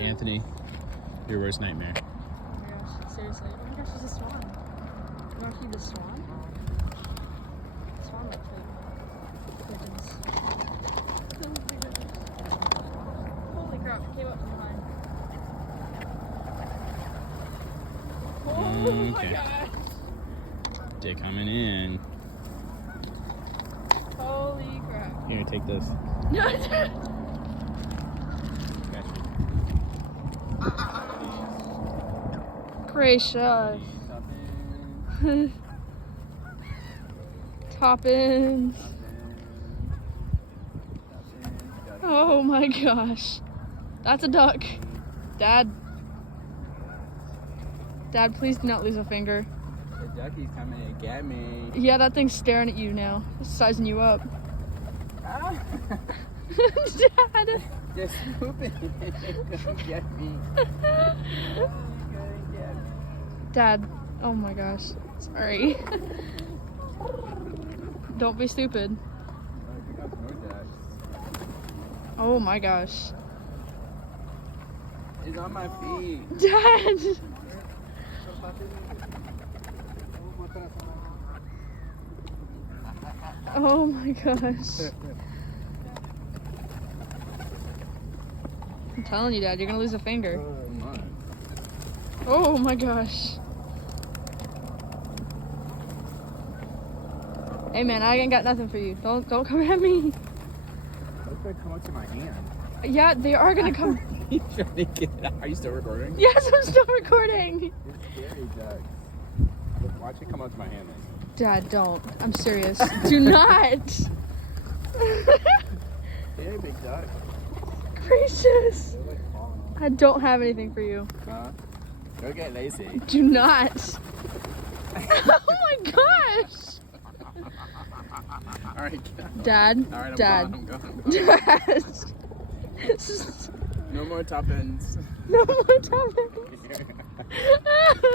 Anthony, your worst nightmare. Oh my gosh, seriously. Oh my gosh, there's a swan. You want to feed the swan? Swan might fight. Goodness. Holy crap, it came up from behind. Oh my Okay. gosh. They're coming in. Holy crap. Here, take this. Gracious. Toppins. Oh my gosh. That's a duck. Dad. Dad, please do not lose a finger. The ducky's coming to get me. Yeah, that thing's staring at you now. It's sizing you up. Ah. Dad. They're swooping. They're gonna get me. Dad. Oh my gosh. Sorry. Don't be stupid. Oh my gosh. It's on my feet. Dad. Oh my gosh. I'm telling you, Dad, you're gonna lose a finger. Oh my gosh. Hey man, I ain't got nothing for you. Don't come at me. What's gonna come up to my hand? Yeah, they are gonna come. You trying to get it out? Are you still recording? Yes, I'm still recording. It's scary, Jack. Watch it come up to my hand. Dad, don't. I'm serious. Do not. Yeah, big duck. Gracious. They're like falling off. I don't have anything for you. Go get lazy. Do not. Oh my gosh. All right. Dad. All right, I'm Dad. gone. I'm gone. Dad. No more toppins. No more topics.